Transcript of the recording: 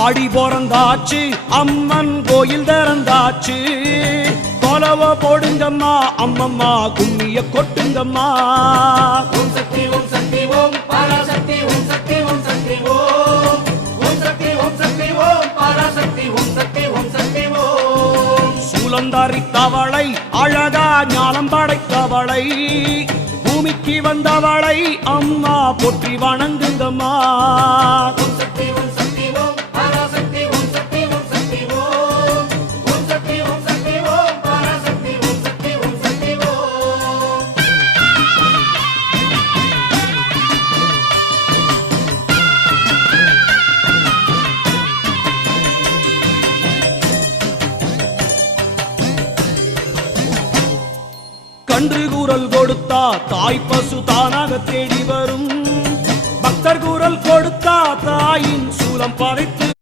ஆடி பிறந்தாச்சு அம்மன் கோயில் திறந்தாச்சு கொலவ போடுங்கம்மா அம்மம்மா கும்மிய கொட்டுங்கம்மா. ஓம் சக்தி ஓம் சக்தி ஓம் பராசக்தி ஓம் சக்தி ஓம் சக்தி ஓம் ஓம் சக்தி ஓம் சக்தி ஓம் பராசக்தி ஓம் சக்தி ஓம் சக்தி ஓம். சூலம் தரித்தவளை அழகா ஞானம் படைத்தவளை பூமிக்கு வந்தவளை அம்மா போற்றி வணங்குங்கம்மா. ஓம் சக்தி ஓம் சக்தி ஓம் பராசக்தி ஓம் சக்தி ஓம் சக்தி ஓம் ஓம் சக்தி ஓம் சக்தி ஓம் பராசக்தி ஓம் சக்தி ஓம் சக்தி ஓம். கன்று கூறல் கொடுத்தா தாய் பசு தானாக தேடி வரும். பக்தர் கூறல் கொடுத்தா தாயின் சூலம் படைத்து